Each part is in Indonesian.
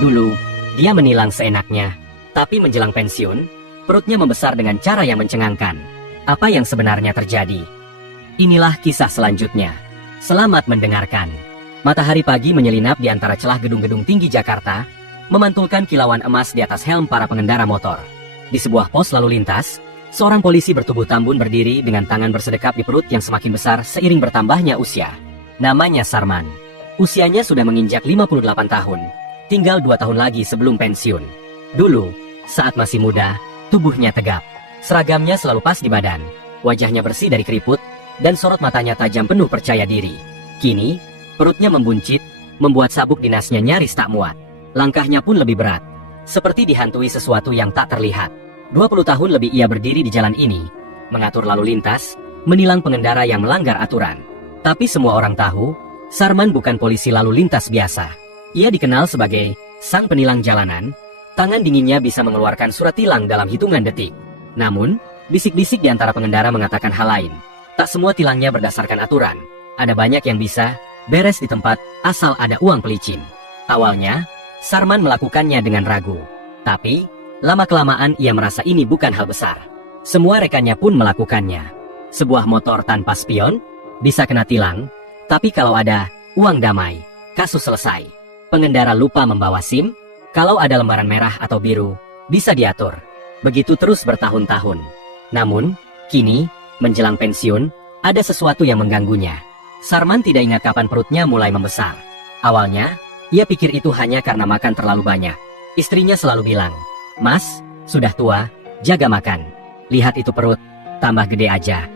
Dulu, dia menilang seenaknya, tapi menjelang pensiun, perutnya membesar dengan cara yang mencengangkan. Apa yang sebenarnya terjadi? Inilah kisah selanjutnya. Selamat mendengarkan. Matahari pagi menyelinap di antara celah gedung-gedung tinggi Jakarta, memantulkan kilauan emas di atas helm para pengendara motor. Di sebuah pos lalu lintas, seorang polisi bertubuh tambun berdiri dengan tangan bersedekap di perut yang semakin besar seiring bertambahnya usia. Namanya Sarman. Usianya sudah menginjak 58 tahun. Tinggal 2 tahun lagi sebelum pensiun. Dulu, saat masih muda, tubuhnya tegap. Seragamnya selalu pas di badan. Wajahnya bersih dari keriput, dan sorot matanya tajam penuh percaya diri. Kini, perutnya membuncit, membuat sabuk dinasnya nyaris tak muat. Langkahnya pun lebih berat. Seperti dihantui sesuatu yang tak terlihat. 20 tahun lebih ia berdiri di jalan ini, mengatur lalu lintas, menilang pengendara yang melanggar aturan. Tapi semua orang tahu, Sarman bukan polisi lalu lintas biasa. Ia dikenal sebagai sang penilang jalanan. Tangan dinginnya bisa mengeluarkan surat tilang dalam hitungan detik. Namun, bisik-bisik di antara pengendara mengatakan hal lain. Tak semua tilangnya berdasarkan aturan. Ada banyak yang bisa beres di tempat asal ada uang pelicin. Awalnya, Sarman melakukannya dengan ragu. Tapi, lama-kelamaan ia merasa ini bukan hal besar. Semua rekannya pun melakukannya. Sebuah motor tanpa spion bisa kena tilang, tapi kalau ada uang damai, kasus selesai. Pengendara lupa membawa SIM, kalau ada lembaran merah atau biru, bisa diatur. Begitu terus bertahun-tahun. Namun, kini, menjelang pensiun, ada sesuatu yang mengganggunya. Sarman tidak ingat kapan perutnya mulai membesar. Awalnya, ia pikir itu hanya karena makan terlalu banyak. Istrinya selalu bilang, "Mas, sudah tua, jaga makan. Lihat itu perut, tambah gede aja."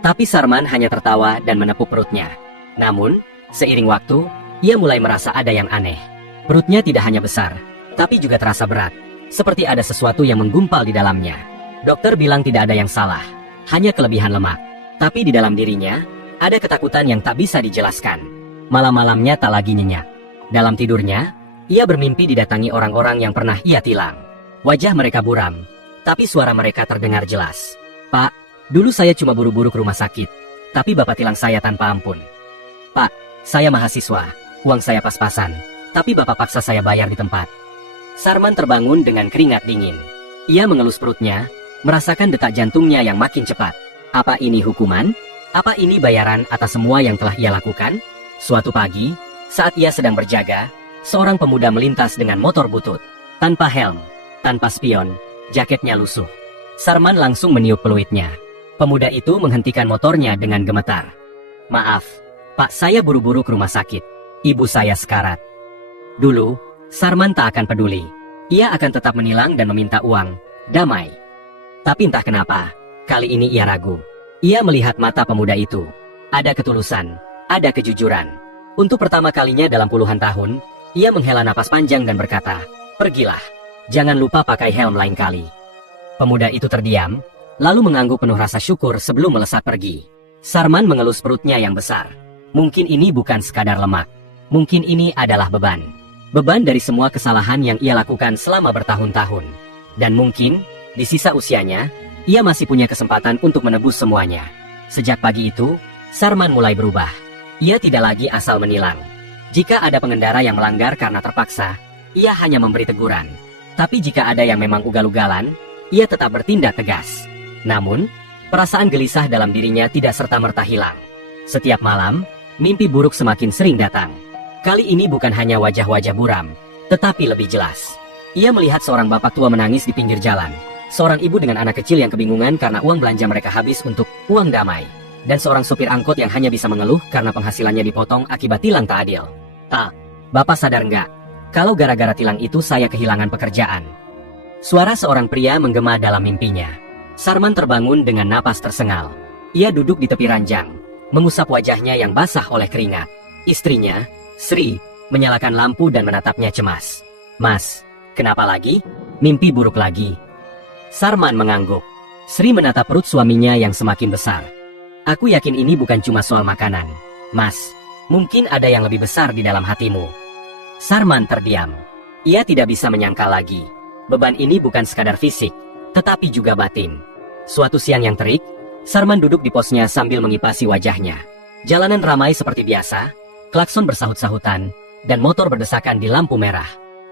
Tapi Sarman hanya tertawa dan menepuk perutnya. Namun, seiring waktu, ia mulai merasa ada yang aneh. Perutnya tidak hanya besar, tapi juga terasa berat. Seperti ada sesuatu yang menggumpal di dalamnya. Dokter bilang tidak ada yang salah, hanya kelebihan lemak. Tapi di dalam dirinya, ada ketakutan yang tak bisa dijelaskan. Malam-malamnya tak lagi nyenyak. Dalam tidurnya, ia bermimpi didatangi orang-orang yang pernah ia tilang. Wajah mereka buram, tapi suara mereka terdengar jelas. "Pak, dulu saya cuma buru-buru ke rumah sakit, tapi Bapak tilang saya tanpa ampun. Pak, saya mahasiswa, uang saya pas-pasan, tapi Bapak paksa saya bayar di tempat." Sarman terbangun dengan keringat dingin. Ia mengelus perutnya, merasakan detak jantungnya yang makin cepat. Apa ini hukuman? Apa ini bayaran atas semua yang telah ia lakukan? Suatu pagi, saat ia sedang berjaga, seorang pemuda melintas dengan motor butut. Tanpa helm, tanpa spion, jaketnya lusuh. Sarman langsung meniup peluitnya. Pemuda itu menghentikan motornya dengan gemetar. "Maaf, Pak, saya buru-buru ke rumah sakit. Ibu saya sekarat." Dulu, Sarman tak akan peduli. Ia akan tetap menilang dan meminta uang, damai. Tapi entah kenapa, kali ini ia ragu. Ia melihat mata pemuda itu. Ada ketulusan, ada kejujuran. Untuk pertama kalinya dalam puluhan tahun, ia menghela napas panjang dan berkata, "Pergilah. Jangan lupa pakai helm lain kali." Pemuda itu terdiam, lalu mengangguk penuh rasa syukur sebelum melesat pergi. Sarman mengelus perutnya yang besar. Mungkin ini bukan sekadar lemak. Mungkin ini adalah beban. Beban dari semua kesalahan yang ia lakukan selama bertahun-tahun. Dan mungkin, di sisa usianya, ia masih punya kesempatan untuk menebus semuanya. Sejak pagi itu, Sarman mulai berubah. Ia tidak lagi asal menilang. Jika ada pengendara yang melanggar karena terpaksa, ia hanya memberi teguran. Tapi jika ada yang memang ugal-ugalan, ia tetap bertindak tegas. Namun, perasaan gelisah dalam dirinya tidak serta-merta hilang. Setiap malam, mimpi buruk semakin sering datang. Kali ini bukan hanya wajah-wajah buram, tetapi lebih jelas. Ia melihat seorang bapak tua menangis di pinggir jalan, seorang ibu dengan anak kecil yang kebingungan karena uang belanja mereka habis untuk uang damai, dan seorang supir angkot yang hanya bisa mengeluh karena penghasilannya dipotong akibat tilang tak adil. "Tak, Bapak sadar nggak? Kalau gara-gara tilang itu saya kehilangan pekerjaan." Suara seorang pria menggema dalam mimpinya. Sarman terbangun dengan napas tersengal. Ia duduk di tepi ranjang, mengusap wajahnya yang basah oleh keringat. Istrinya, Sri, menyalakan lampu dan menatapnya cemas. "Mas, kenapa lagi? Mimpi buruk lagi?" Sarman mengangguk. Sri menatap perut suaminya yang semakin besar. "Aku yakin ini bukan cuma soal makanan. Mas, mungkin ada yang lebih besar di dalam hatimu." Sarman terdiam. Ia tidak bisa menyangka lagi. Beban ini bukan sekadar fisik, tetapi juga batin. Suatu siang yang terik, Sarman duduk di posnya sambil mengipasi wajahnya. Jalanan ramai seperti biasa, klakson bersahut-sahutan, dan motor berdesakan di lampu merah.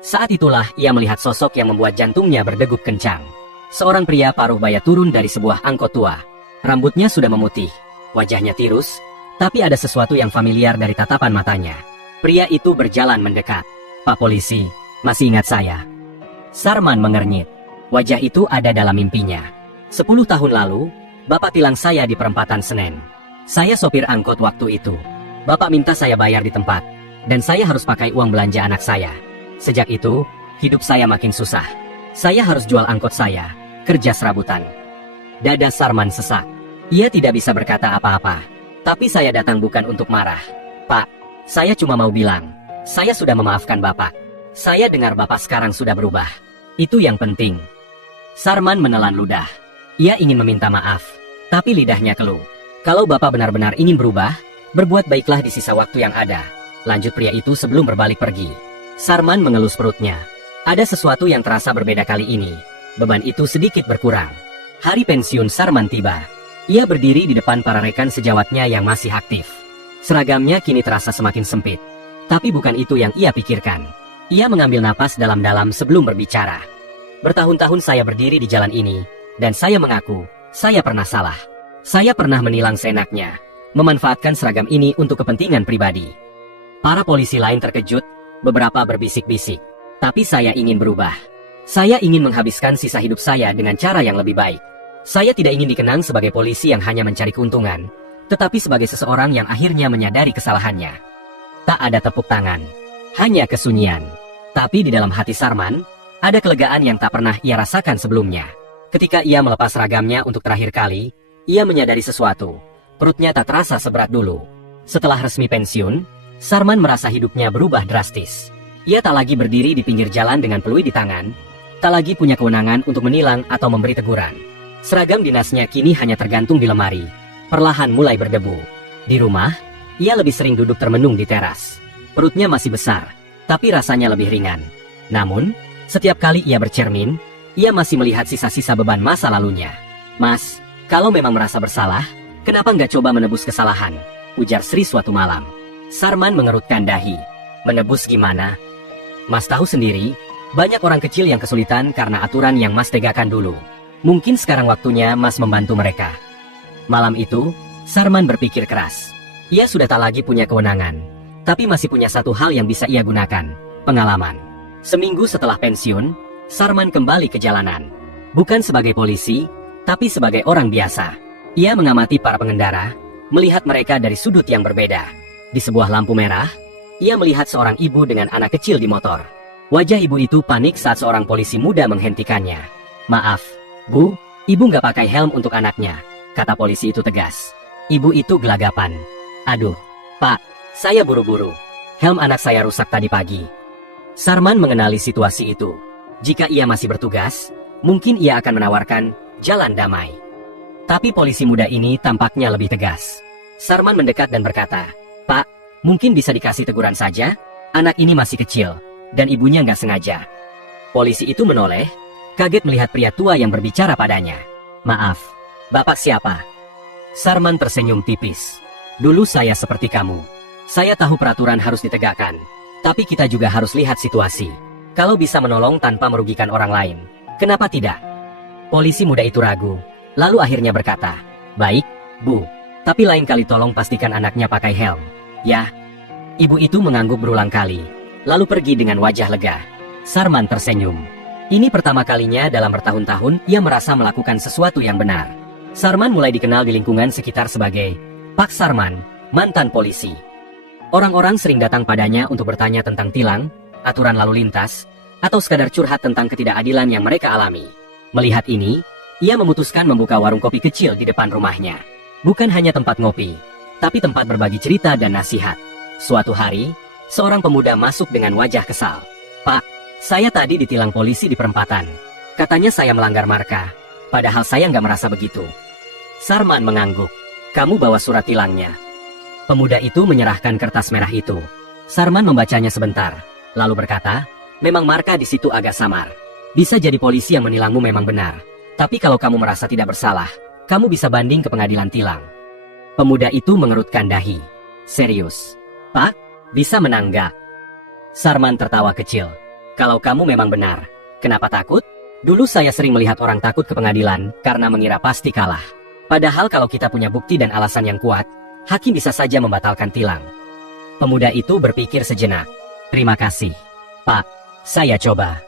Saat itulah ia melihat sosok yang membuat jantungnya berdegup kencang. Seorang pria paruh baya turun dari sebuah angkot tua. Rambutnya sudah memutih, wajahnya tirus, tapi ada sesuatu yang familiar dari tatapan matanya. Pria itu berjalan mendekat. "Pak polisi, masih ingat saya?" Sarman mengernyit. Wajah itu ada dalam mimpinya. 10 tahun lalu, Bapak tilang saya di perempatan Senen. Saya sopir angkot waktu itu. Bapak minta saya bayar di tempat, dan saya harus pakai uang belanja anak saya. Sejak itu, hidup saya makin susah. Saya harus jual angkot saya, kerja serabutan. Dada Sarman sesak. Ia tidak bisa berkata apa-apa. Tapi saya datang bukan untuk marah. "Pak, saya cuma mau bilang, saya sudah memaafkan Bapak. Saya dengar Bapak sekarang sudah berubah. Itu yang penting." Sarman menelan ludah. Ia ingin meminta maaf, tapi lidahnya keluh. "Kalau Bapak benar-benar ingin berubah, berbuat baiklah di sisa waktu yang ada," lanjut pria itu sebelum berbalik pergi. Sarman mengelus perutnya. Ada sesuatu yang terasa berbeda kali ini. Beban itu sedikit berkurang. Hari pensiun Sarman tiba. Ia berdiri di depan para rekan sejawatnya yang masih aktif. Seragamnya kini terasa semakin sempit. Tapi bukan itu yang ia pikirkan. Ia mengambil napas dalam-dalam sebelum berbicara. "Bertahun-tahun saya berdiri di jalan ini, dan saya mengaku, saya pernah salah. Saya pernah menilang seenaknya, memanfaatkan seragam ini untuk kepentingan pribadi." Para polisi lain terkejut. Beberapa berbisik-bisik. "Tapi saya ingin berubah. Saya ingin menghabiskan sisa hidup saya dengan cara yang lebih baik. Saya tidak ingin dikenang sebagai polisi yang hanya mencari keuntungan, tetapi sebagai seseorang yang akhirnya menyadari kesalahannya." Tak ada tepuk tangan. Hanya kesunyian. Tapi di dalam hati Sarman, ada kelegaan yang tak pernah ia rasakan sebelumnya. Ketika ia melepas seragamnya untuk terakhir kali, ia menyadari sesuatu. Perutnya tak terasa seberat dulu. Setelah resmi pensiun, Sarman merasa hidupnya berubah drastis. Ia tak lagi berdiri di pinggir jalan dengan peluit di tangan, tak lagi punya kewenangan untuk menilang atau memberi teguran. Seragam dinasnya kini hanya tergantung di lemari, perlahan mulai berdebu. Di rumah, ia lebih sering duduk termenung di teras. Perutnya masih besar, tapi rasanya lebih ringan. Namun, setiap kali ia bercermin, ia masih melihat sisa-sisa beban masa lalunya. "Mas, kalau memang merasa bersalah, kenapa nggak coba menebus kesalahan?" ujar Sri suatu malam. Sarman mengerutkan dahi. "Menebus gimana? Mas tahu sendiri, banyak orang kecil yang kesulitan karena aturan yang Mas tegakkan dulu. Mungkin sekarang waktunya Mas membantu mereka." Malam itu, Sarman berpikir keras. Ia sudah tak lagi punya kewenangan, tapi masih punya satu hal yang bisa ia gunakan, pengalaman. Seminggu setelah pensiun, Sarman kembali ke jalanan. Bukan sebagai polisi, tapi sebagai orang biasa. Ia mengamati para pengendara, melihat mereka dari sudut yang berbeda. Di sebuah lampu merah, ia melihat seorang ibu dengan anak kecil di motor. Wajah ibu itu panik saat seorang polisi muda menghentikannya. "Maaf, Bu, ibu nggak pakai helm untuk anaknya," kata polisi itu tegas. Ibu itu gelagapan. "Aduh, Pak, saya buru-buru. Helm anak saya rusak tadi pagi." Sarman mengenali situasi itu. Jika ia masih bertugas, mungkin ia akan menawarkan jalan damai. Tapi polisi muda ini tampaknya lebih tegas. Sarman mendekat dan berkata, "Pak, mungkin bisa dikasih teguran saja? Anak ini masih kecil, dan ibunya nggak sengaja." Polisi itu menoleh, kaget melihat pria tua yang berbicara padanya. "Maaf, Bapak siapa?" Sarman tersenyum tipis. "Dulu saya seperti kamu. Saya tahu peraturan harus ditegakkan, tapi kita juga harus lihat situasi. Kalau bisa menolong tanpa merugikan orang lain, kenapa tidak?" Polisi muda itu ragu, lalu akhirnya berkata, "Baik, Bu, tapi lain kali tolong pastikan anaknya pakai helm." "Ya." Ibu itu mengangguk berulang kali, lalu pergi dengan wajah lega. Sarman tersenyum. Ini pertama kalinya dalam bertahun-tahun ia merasa melakukan sesuatu yang benar. Sarman mulai dikenal di lingkungan sekitar sebagai Pak Sarman, mantan polisi. Orang-orang sering datang padanya untuk bertanya tentang tilang, aturan lalu lintas, atau sekadar curhat tentang ketidakadilan yang mereka alami. Melihat ini, ia memutuskan membuka warung kopi kecil di depan rumahnya. Bukan hanya tempat ngopi, tapi tempat berbagi cerita dan nasihat. Suatu hari, seorang pemuda masuk dengan wajah kesal. "Pak, saya tadi ditilang polisi di perempatan. Katanya saya melanggar marka, padahal saya nggak merasa begitu." Sarman mengangguk. "Kamu bawa surat tilangnya?" Pemuda itu menyerahkan kertas merah itu. Sarman membacanya sebentar, lalu berkata, "Memang marka di situ agak samar. Bisa jadi polisi yang menilangmu memang benar. Tapi kalau kamu merasa tidak bersalah, kamu bisa banding ke pengadilan tilang." Pemuda itu mengerutkan dahi. "Serius, Pak? Bisa menang nggak?" Sarman tertawa kecil. Kalau kamu memang benar, kenapa takut? Dulu saya sering melihat orang takut ke pengadilan karena mengira pasti kalah. Padahal kalau kita punya bukti dan alasan yang kuat, hakim bisa saja membatalkan tilang. Pemuda itu berpikir sejenak. Terima kasih, Pak. Saya coba.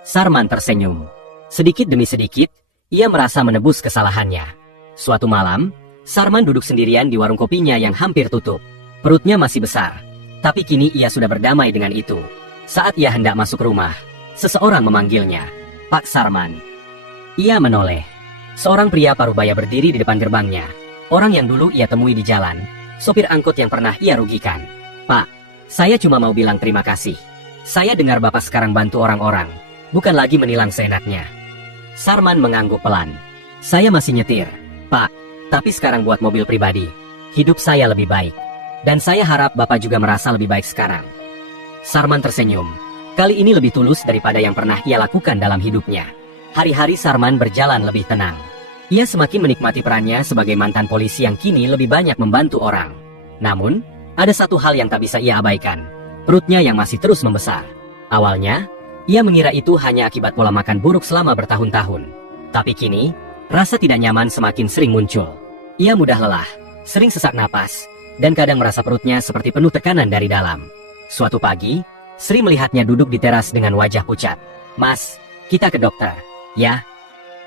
Sarman tersenyum. Sedikit demi sedikit, ia merasa menebus kesalahannya. Suatu malam, Sarman duduk sendirian di warung kopinya yang hampir tutup. Perutnya masih besar, tapi kini ia sudah berdamai dengan itu. Saat ia hendak masuk rumah, seseorang memanggilnya. Pak Sarman. Ia menoleh. Seorang pria parubaya berdiri di depan gerbangnya. Orang yang dulu ia temui di jalan, sopir angkot yang pernah ia rugikan. Pak, saya cuma mau bilang terima kasih. Saya dengar Bapak sekarang bantu orang-orang, bukan lagi menilang seenaknya. Sarman mengangguk pelan. Saya masih nyetir, Pak, tapi sekarang buat mobil pribadi. Hidup saya lebih baik. Dan saya harap Bapak juga merasa lebih baik sekarang. Sarman tersenyum. Kali ini lebih tulus daripada yang pernah ia lakukan dalam hidupnya. Hari-hari Sarman berjalan lebih tenang. Ia semakin menikmati perannya sebagai mantan polisi yang kini lebih banyak membantu orang. Namun, ada satu hal yang tak bisa ia abaikan. Perutnya yang masih terus membesar. Awalnya, ia mengira itu hanya akibat pola makan buruk selama bertahun-tahun. Tapi kini, rasa tidak nyaman semakin sering muncul. Ia mudah lelah, sering sesak napas, dan kadang merasa perutnya seperti penuh tekanan dari dalam. Suatu pagi, Sri melihatnya duduk di teras dengan wajah pucat. Mas, kita ke dokter, ya?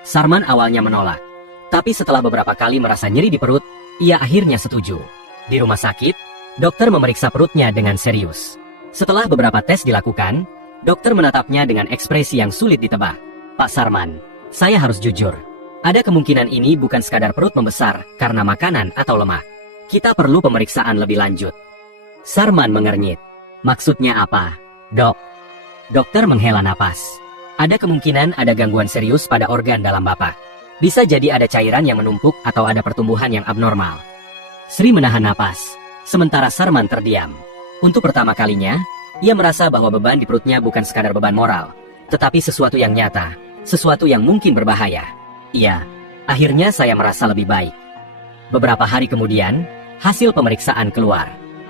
Sarman awalnya menolak. Tapi setelah beberapa kali merasa nyeri di perut, ia akhirnya setuju. Di rumah sakit, dokter memeriksa perutnya dengan serius. Setelah beberapa tes dilakukan, dokter menatapnya dengan ekspresi yang sulit ditebak. Pak Sarman, saya harus jujur. Ada kemungkinan ini bukan sekadar perut membesar karena makanan atau lemak. Kita perlu pemeriksaan lebih lanjut. Sarman mengernyit. Maksudnya apa, Dok? Dokter menghela napas. Ada kemungkinan ada gangguan serius pada organ dalam Bapak. Bisa jadi ada cairan yang menumpuk atau ada pertumbuhan yang abnormal. Sri menahan napas, sementara Sarman terdiam. Untuk pertama kalinya, ia merasa bahwa beban di perutnya bukan sekadar beban moral, tetapi sesuatu yang nyata, sesuatu yang mungkin berbahaya. Iya, akhirnya saya merasa lebih baik. Beberapa hari kemudian, hasil pemeriksaan keluar.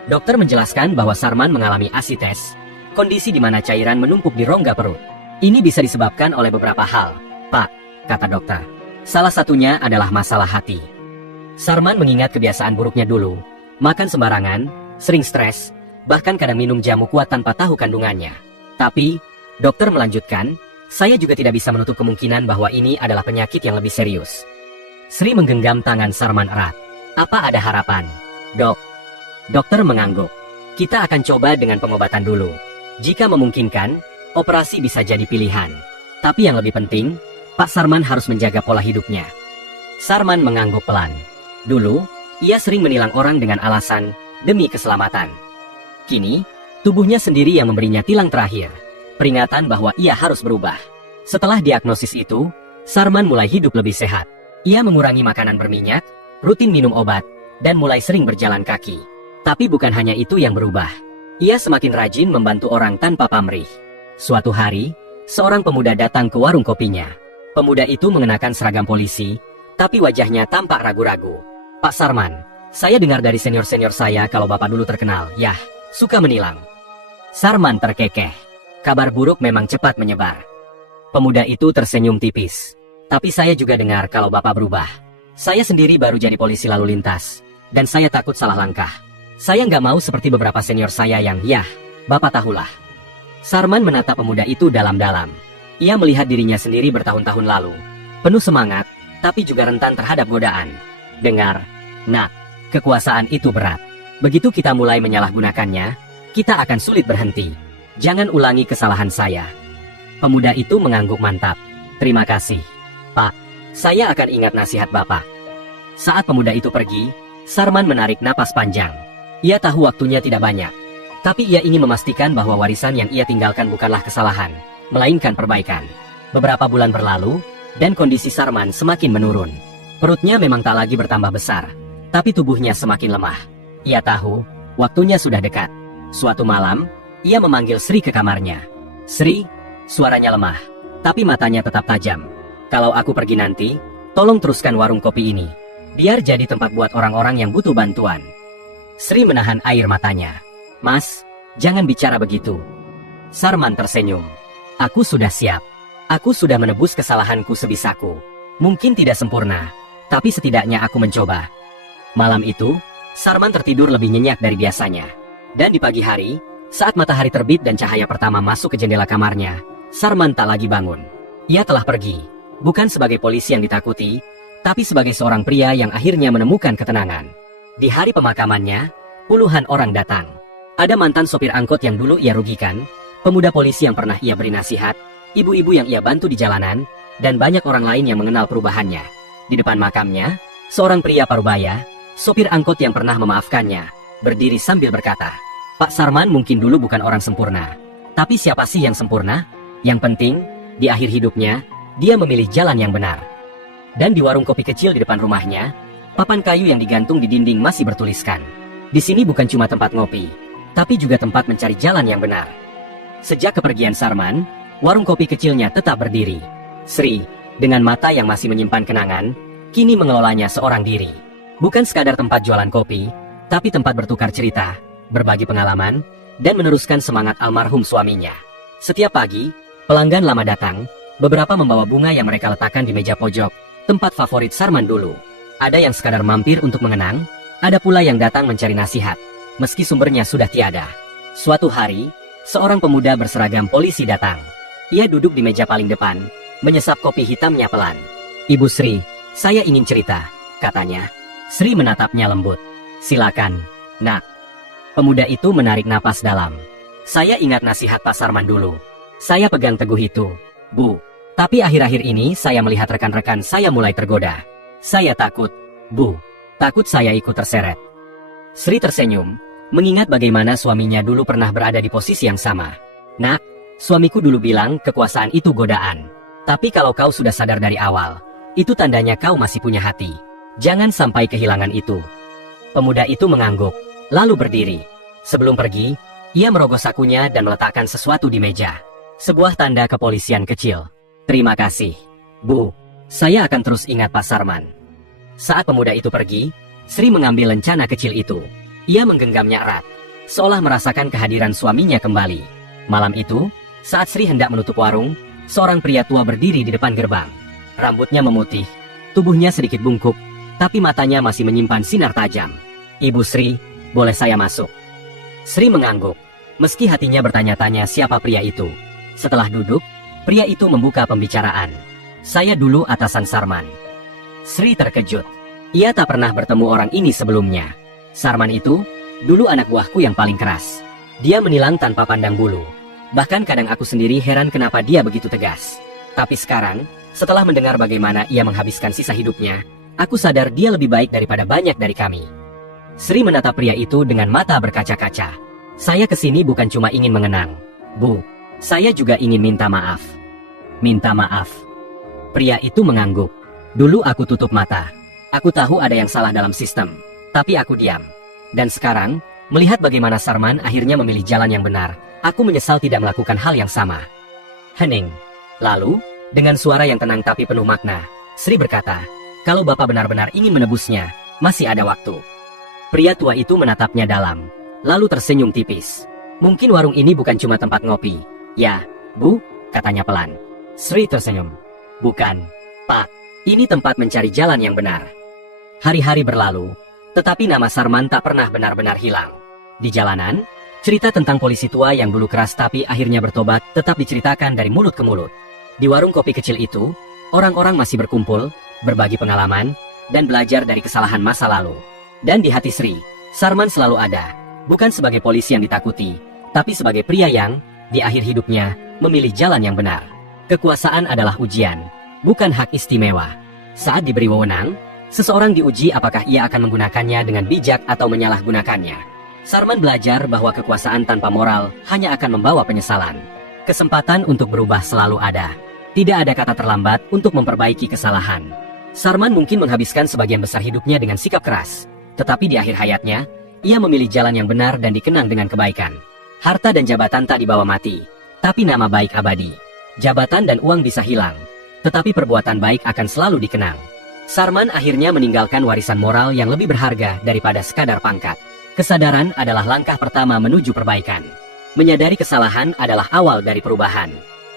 Dokter menjelaskan bahwa Sarman mengalami asites, kondisi di mana cairan menumpuk di rongga perut. Ini bisa disebabkan oleh beberapa hal, Pak, kata dokter. Salah satunya adalah masalah hati. Sarman mengingat kebiasaan buruknya dulu, makan sembarangan, sering stres, bahkan kadang minum jamu kuat tanpa tahu kandungannya. Tapi, dokter melanjutkan, saya juga tidak bisa menutup kemungkinan bahwa ini adalah penyakit yang lebih serius. Sri menggenggam tangan Sarman erat. Apa ada harapan, Dok? Dokter mengangguk. Kita akan coba dengan pengobatan dulu. Jika memungkinkan, operasi bisa jadi pilihan. Tapi yang lebih penting, Pak Sarman harus menjaga pola hidupnya. Sarman mengangguk pelan. Dulu, ia sering menilang orang dengan alasan demi keselamatan. Kini, tubuhnya sendiri yang memberinya tilang terakhir. Peringatan bahwa ia harus berubah. Setelah diagnosis itu, Sarman mulai hidup lebih sehat. Ia mengurangi makanan berminyak, rutin minum obat, dan mulai sering berjalan kaki. Tapi bukan hanya itu yang berubah. Ia semakin rajin membantu orang tanpa pamrih. Suatu hari, seorang pemuda datang ke warung kopinya. Pemuda itu mengenakan seragam polisi, tapi wajahnya tampak ragu-ragu. Pak Sarman, saya dengar dari senior-senior saya kalau Bapak dulu terkenal, yah, suka menilang. Sarman terkekeh. Kabar buruk memang cepat menyebar. Pemuda itu tersenyum tipis. Tapi saya juga dengar kalau Bapak berubah. Saya sendiri baru jadi polisi lalu lintas, dan saya takut salah langkah. Saya nggak mau seperti beberapa senior saya yang, yah, Bapak tahulah. Sarman menatap pemuda itu dalam-dalam. Ia melihat dirinya sendiri bertahun-tahun lalu. Penuh semangat, tapi juga rentan terhadap godaan. Dengar, Nak, kekuasaan itu berat. Begitu kita mulai menyalahgunakannya, kita akan sulit berhenti. Jangan ulangi kesalahan saya. Pemuda itu mengangguk mantap. Terima kasih, Pak. Saya akan ingat nasihat Bapak. Saat pemuda itu pergi, Sarman menarik napas panjang. Ia tahu waktunya tidak banyak. Tapi ia ingin memastikan bahwa warisan yang ia tinggalkan bukanlah kesalahan, melainkan perbaikan. Beberapa bulan berlalu, dan kondisi Sarman semakin menurun. Perutnya memang tak lagi bertambah besar, tapi tubuhnya semakin lemah. Ia tahu, waktunya sudah dekat. Suatu malam, ia memanggil Sri ke kamarnya. Sri, suaranya lemah, tapi matanya tetap tajam. Kalau aku pergi nanti, tolong teruskan warung kopi ini. Biar jadi tempat buat orang-orang yang butuh bantuan. Sri menahan air matanya. Mas, jangan bicara begitu. Sarman tersenyum. Aku sudah siap. Aku sudah menebus kesalahanku sebisaku. Mungkin tidak sempurna, tapi setidaknya aku mencoba. Malam itu, Sarman tertidur lebih nyenyak dari biasanya. Dan di pagi hari, saat matahari terbit dan cahaya pertama masuk ke jendela kamarnya, Sarman tak lagi bangun. Ia telah pergi, bukan sebagai polisi yang ditakuti, tapi sebagai seorang pria yang akhirnya menemukan ketenangan. Di hari pemakamannya, puluhan orang datang. Ada mantan sopir angkot yang dulu ia rugikan, pemuda polisi yang pernah ia beri nasihat, ibu-ibu yang ia bantu di jalanan, dan banyak orang lain yang mengenal perubahannya. Di depan makamnya, seorang pria parubaya, sopir angkot yang pernah memaafkannya, berdiri sambil berkata, "Pak Sarman mungkin dulu bukan orang sempurna. Tapi siapa sih yang sempurna? Yang penting, di akhir hidupnya, dia memilih jalan yang benar." Dan di warung kopi kecil di depan rumahnya, papan kayu yang digantung di dinding masih bertuliskan, "Di sini bukan cuma tempat ngopi, tapi juga tempat mencari jalan yang benar." Sejak kepergian Sarman, warung kopi kecilnya tetap berdiri. Sri, dengan mata yang masih menyimpan kenangan, kini mengelolanya seorang diri. Bukan sekadar tempat jualan kopi, tapi tempat bertukar cerita, berbagi pengalaman, dan meneruskan semangat almarhum suaminya. Setiap pagi, pelanggan lama datang, beberapa membawa bunga yang mereka letakkan di meja pojok, tempat favorit Sarman dulu. Ada yang sekadar mampir untuk mengenang, ada pula yang datang mencari nasihat, meski sumbernya sudah tiada. Suatu hari, seorang pemuda berseragam polisi datang. Ia duduk di meja paling depan, menyesap kopi hitamnya pelan. "Ibu Sri, saya ingin cerita," katanya. Sri menatapnya lembut. "Silakan, Nak." Pemuda itu menarik napas dalam. "Saya ingat nasihat Pak Sarman dulu. Saya pegang teguh itu, Bu. Tapi akhir-akhir ini saya melihat rekan-rekan saya mulai tergoda. Saya takut, Bu. Takut saya ikut terseret." Sri tersenyum, mengingat bagaimana suaminya dulu pernah berada di posisi yang sama. "Nak, suamiku dulu bilang kekuasaan itu godaan. Tapi kalau kau sudah sadar dari awal, itu tandanya kau masih punya hati. Jangan sampai kehilangan itu." Pemuda itu mengangguk, lalu berdiri. Sebelum pergi, ia merogoh sakunya dan meletakkan sesuatu di meja. Sebuah tanda kepolisian kecil. "Terima kasih, Bu. Saya akan terus ingat Pak Sarman." Saat pemuda itu pergi, Sri mengambil lencana kecil itu. Ia menggenggamnya erat, seolah merasakan kehadiran suaminya kembali. Malam itu, saat Sri hendak menutup warung, seorang pria tua berdiri di depan gerbang. Rambutnya memutih, tubuhnya sedikit bungkuk, tapi matanya masih menyimpan sinar tajam. "Ibu Sri, boleh saya masuk?" Sri mengangguk, meski hatinya bertanya-tanya siapa pria itu. Setelah duduk, pria itu membuka pembicaraan. "Saya dulu atasan Sarman." Sri terkejut. Ia tak pernah bertemu orang ini sebelumnya. Sarman itu, dulu anak buahku yang paling keras. Dia menilang tanpa pandang bulu. Bahkan kadang aku sendiri heran kenapa dia begitu tegas. Tapi sekarang, setelah mendengar bagaimana ia menghabiskan sisa hidupnya, aku sadar dia lebih baik daripada banyak dari kami. Sri menatap pria itu dengan mata berkaca-kaca. "Saya kesini bukan cuma ingin mengenang, Bu. Saya juga ingin minta maaf." "Minta maaf?" Pria itu mengangguk. "Dulu aku tutup mata. Aku tahu ada yang salah dalam sistem. Tapi aku diam. Dan sekarang, melihat bagaimana Sarman akhirnya memilih jalan yang benar, aku menyesal tidak melakukan hal yang sama." Hening. Lalu, dengan suara yang tenang tapi penuh makna, Sri berkata, "Kalau Bapak benar-benar ingin menebusnya, masih ada waktu." Pria tua itu menatapnya dalam, lalu tersenyum tipis. "Mungkin warung ini bukan cuma tempat ngopi." "Ya, Bu," katanya pelan. Sri tersenyum. "Bukan, Pak. Ini tempat mencari jalan yang benar." Hari-hari berlalu, tetapi nama Sarman tak pernah benar-benar hilang. Di jalanan, cerita tentang polisi tua yang dulu keras tapi akhirnya bertobat tetap diceritakan dari mulut ke mulut. Di warung kopi kecil itu, orang-orang masih berkumpul, berbagi pengalaman, dan belajar dari kesalahan masa lalu. Dan di hati Sri, Sarman selalu ada, bukan sebagai polisi yang ditakuti, tapi sebagai pria yang, di akhir hidupnya, memilih jalan yang benar. Kekuasaan adalah ujian, bukan hak istimewa. Saat diberi wewenang, seseorang diuji apakah ia akan menggunakannya dengan bijak atau menyalahgunakannya. Sarman belajar bahwa kekuasaan tanpa moral hanya akan membawa penyesalan. Kesempatan untuk berubah selalu ada. Tidak ada kata terlambat untuk memperbaiki kesalahan. Sarman mungkin menghabiskan sebagian besar hidupnya dengan sikap keras, tetapi di akhir hayatnya, ia memilih jalan yang benar dan dikenang dengan kebaikan. Harta dan jabatan tak dibawa mati, tapi nama baik abadi. Jabatan dan uang bisa hilang, tetapi perbuatan baik akan selalu dikenang. Sarman akhirnya meninggalkan warisan moral yang lebih berharga daripada sekadar pangkat. Kesadaran adalah langkah pertama menuju perbaikan. Menyadari kesalahan adalah awal dari perubahan.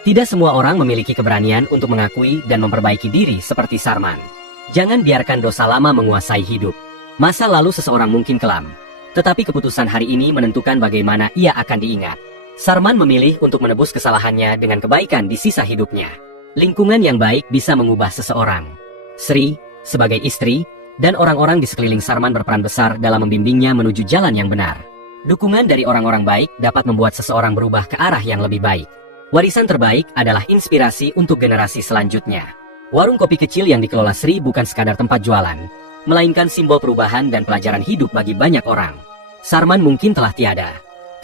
Tidak semua orang memiliki keberanian untuk mengakui dan memperbaiki diri seperti Sarman. Jangan biarkan dosa lama menguasai hidup. Masa lalu seseorang mungkin kelam, tetapi keputusan hari ini menentukan bagaimana ia akan diingat. Sarman memilih untuk menebus kesalahannya dengan kebaikan di sisa hidupnya. Lingkungan yang baik bisa mengubah seseorang. Sri, sebagai istri, dan orang-orang di sekeliling Sarman berperan besar dalam membimbingnya menuju jalan yang benar. Dukungan dari orang-orang baik dapat membuat seseorang berubah ke arah yang lebih baik. Warisan terbaik adalah inspirasi untuk generasi selanjutnya. Warung kopi kecil yang dikelola Sri bukan sekadar tempat jualan, melainkan simbol perubahan dan pelajaran hidup bagi banyak orang. Sarman mungkin telah tiada,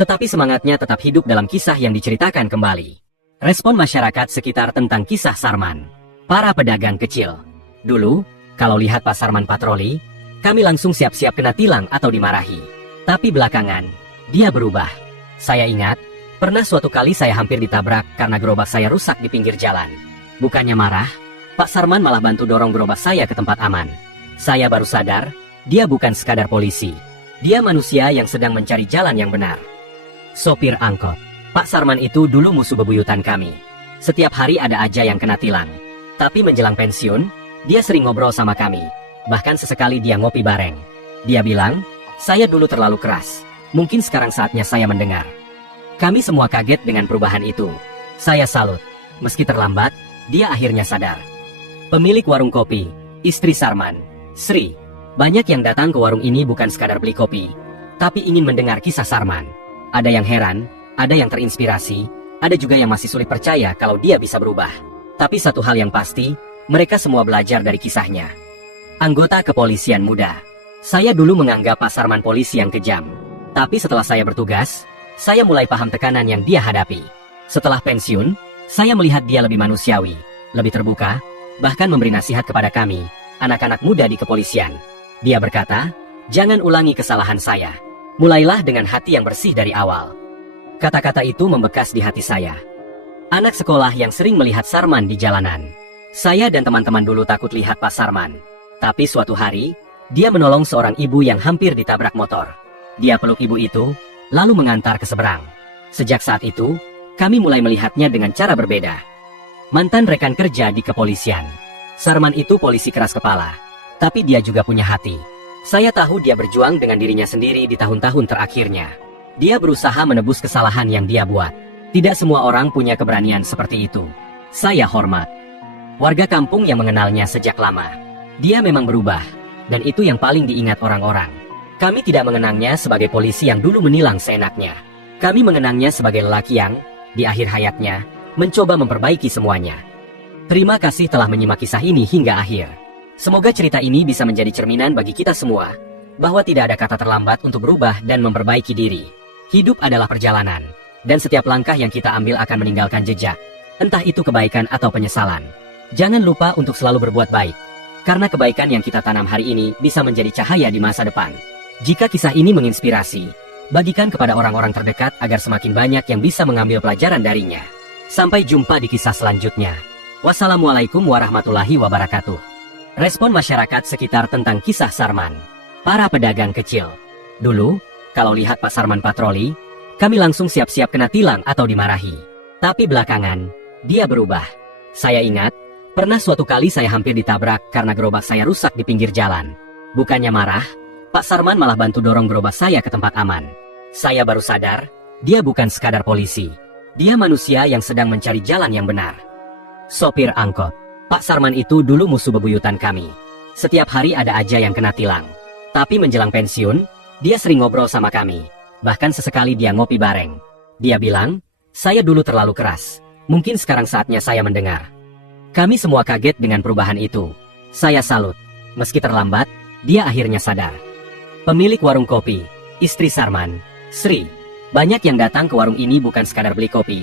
tetapi semangatnya tetap hidup dalam kisah yang diceritakan kembali. Respon masyarakat sekitar tentang kisah Sarman. Para pedagang kecil. Dulu, kalau lihat Pak Sarman patroli, kami langsung siap-siap kena tilang atau dimarahi. Tapi belakangan, dia berubah. Saya ingat, pernah suatu kali saya hampir ditabrak karena gerobak saya rusak di pinggir jalan. Bukannya marah, Pak Sarman malah bantu dorong gerobak saya ke tempat aman. Saya baru sadar, dia bukan sekadar polisi. Dia manusia yang sedang mencari jalan yang benar. Sopir angkot. Pak Sarman itu dulu musuh bebuyutan kami. Setiap hari ada aja yang kena tilang. Tapi menjelang pensiun, dia sering ngobrol sama kami. Bahkan sesekali dia ngopi bareng. Dia bilang, saya dulu terlalu keras. Mungkin sekarang saatnya saya mendengar. Kami semua kaget dengan perubahan itu. Saya salut. Meski terlambat, dia akhirnya sadar. Pemilik warung kopi, istri Sarman, Sri. Banyak yang datang ke warung ini bukan sekadar beli kopi, tapi ingin mendengar kisah Sarman. Ada yang heran, ada yang terinspirasi, ada juga yang masih sulit percaya kalau dia bisa berubah. Tapi satu hal yang pasti, mereka semua belajar dari kisahnya. Anggota kepolisian muda. Saya dulu menganggap Pak Sarman polisi yang kejam. Tapi setelah saya bertugas, saya mulai paham tekanan yang dia hadapi. Setelah pensiun, saya melihat dia lebih manusiawi, lebih terbuka, bahkan memberi nasihat kepada kami, anak-anak muda di kepolisian. Dia berkata, jangan ulangi kesalahan saya. Mulailah dengan hati yang bersih dari awal. Kata-kata itu membekas di hati saya. Anak sekolah yang sering melihat Sarman di jalanan. Saya dan teman-teman dulu takut lihat Pak Sarman. Tapi suatu hari, dia menolong seorang ibu yang hampir ditabrak motor. Dia peluk ibu itu, lalu mengantar ke seberang. Sejak saat itu, kami mulai melihatnya dengan cara berbeda. Mantan rekan kerja di kepolisian. Sarman itu polisi keras kepala, tapi dia juga punya hati. Saya tahu dia berjuang dengan dirinya sendiri di tahun-tahun terakhirnya. Dia berusaha menebus kesalahan yang dia buat. Tidak semua orang punya keberanian seperti itu. Saya hormat. Warga kampung yang mengenalnya sejak lama. Dia memang berubah, dan itu yang paling diingat orang-orang. Kami tidak mengenangnya sebagai polisi yang dulu menilang seenaknya. Kami mengenangnya sebagai lelaki yang, di akhir hayatnya, mencoba memperbaiki semuanya. Terima kasih telah menyimak kisah ini hingga akhir. Semoga cerita ini bisa menjadi cerminan bagi kita semua, bahwa tidak ada kata terlambat untuk berubah dan memperbaiki diri. Hidup adalah perjalanan, dan setiap langkah yang kita ambil akan meninggalkan jejak, entah itu kebaikan atau penyesalan. Jangan lupa untuk selalu berbuat baik, karena kebaikan yang kita tanam hari ini bisa menjadi cahaya di masa depan. Jika kisah ini menginspirasi, bagikan kepada orang-orang terdekat agar semakin banyak yang bisa mengambil pelajaran darinya. Sampai jumpa di kisah selanjutnya. Wassalamualaikum warahmatullahi wabarakatuh. Respon masyarakat sekitar tentang kisah Sarman. Para pedagang kecil. Dulu, kalau lihat Pak Sarman patroli, kami langsung siap-siap kena tilang atau dimarahi. Tapi belakangan, dia berubah. Saya ingat, pernah suatu kali saya hampir ditabrak karena gerobak saya rusak di pinggir jalan. Bukannya marah, Pak Sarman malah bantu dorong gerobak saya ke tempat aman. Saya baru sadar, dia bukan sekadar polisi. Dia manusia yang sedang mencari jalan yang benar. Sopir angkot. Pak Sarman itu dulu musuh bebuyutan kami. Setiap hari ada aja yang kena tilang. Tapi menjelang pensiun, dia sering ngobrol sama kami. Bahkan sesekali dia ngopi bareng. Dia bilang, saya dulu terlalu keras. Mungkin sekarang saatnya saya mendengar. Kami semua kaget dengan perubahan itu. Saya salut. Meski terlambat, dia akhirnya sadar. Pemilik warung kopi, istri Sarman, Sri. Banyak yang datang ke warung ini bukan sekadar beli kopi,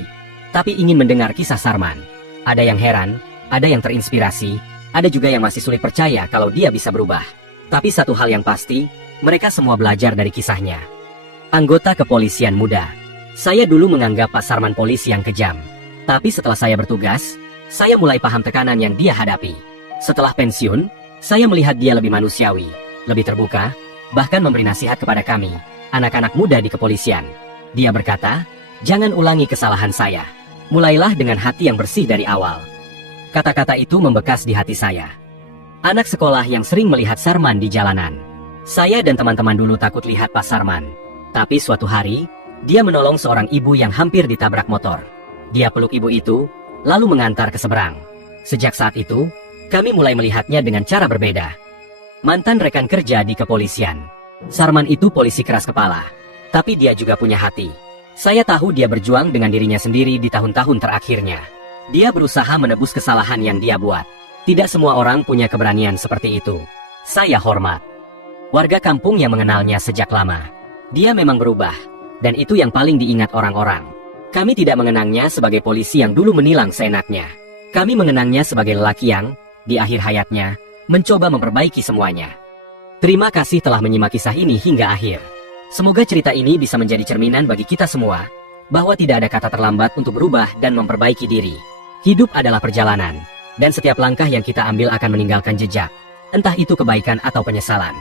tapi ingin mendengar kisah Sarman. Ada yang heran, ada yang terinspirasi, ada juga yang masih sulit percaya kalau dia bisa berubah. Tapi satu hal yang pasti, mereka semua belajar dari kisahnya. Anggota kepolisian muda. Saya dulu menganggap Pak Sarman polisi yang kejam. Tapi setelah saya bertugas, saya mulai paham tekanan yang dia hadapi. Setelah pensiun, saya melihat dia lebih manusiawi, lebih terbuka, bahkan memberi nasihat kepada kami, anak-anak muda di kepolisian. Dia berkata, jangan ulangi kesalahan saya. Mulailah dengan hati yang bersih dari awal. Kata-kata itu membekas di hati saya. Anak sekolah yang sering melihat Sarman di jalanan. Saya dan teman-teman dulu takut lihat Pak Sarman. Tapi suatu hari, dia menolong seorang ibu yang hampir ditabrak motor. Dia peluk ibu itu, lalu mengantar ke seberang. Sejak saat itu, kami mulai melihatnya dengan cara berbeda. Mantan rekan kerja di kepolisian. Sarman itu polisi keras kepala. Tapi dia juga punya hati. Saya tahu dia berjuang dengan dirinya sendiri di tahun-tahun terakhirnya. Dia berusaha menebus kesalahan yang dia buat. Tidak semua orang punya keberanian seperti itu. Saya hormat. Warga kampung yang mengenalnya sejak lama. Dia memang berubah. Dan itu yang paling diingat orang-orang. Kami tidak mengenangnya sebagai polisi yang dulu menilang seenaknya. Kami mengenangnya sebagai lelaki yang, di akhir hayatnya, mencoba memperbaiki semuanya. Terima kasih telah menyimak kisah ini hingga akhir. Semoga cerita ini bisa menjadi cerminan bagi kita semua, bahwa tidak ada kata terlambat untuk berubah dan memperbaiki diri. Hidup adalah perjalanan, dan setiap langkah yang kita ambil akan meninggalkan jejak, entah itu kebaikan atau penyesalan.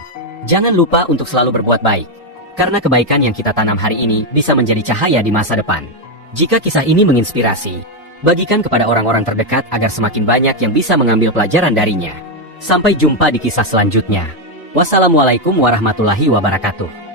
Jangan lupa untuk selalu berbuat baik, karena kebaikan yang kita tanam hari ini bisa menjadi cahaya di masa depan. Jika kisah ini menginspirasi, bagikan kepada orang-orang terdekat agar semakin banyak yang bisa mengambil pelajaran darinya. Sampai jumpa di kisah selanjutnya. Wassalamualaikum warahmatullahi wabarakatuh.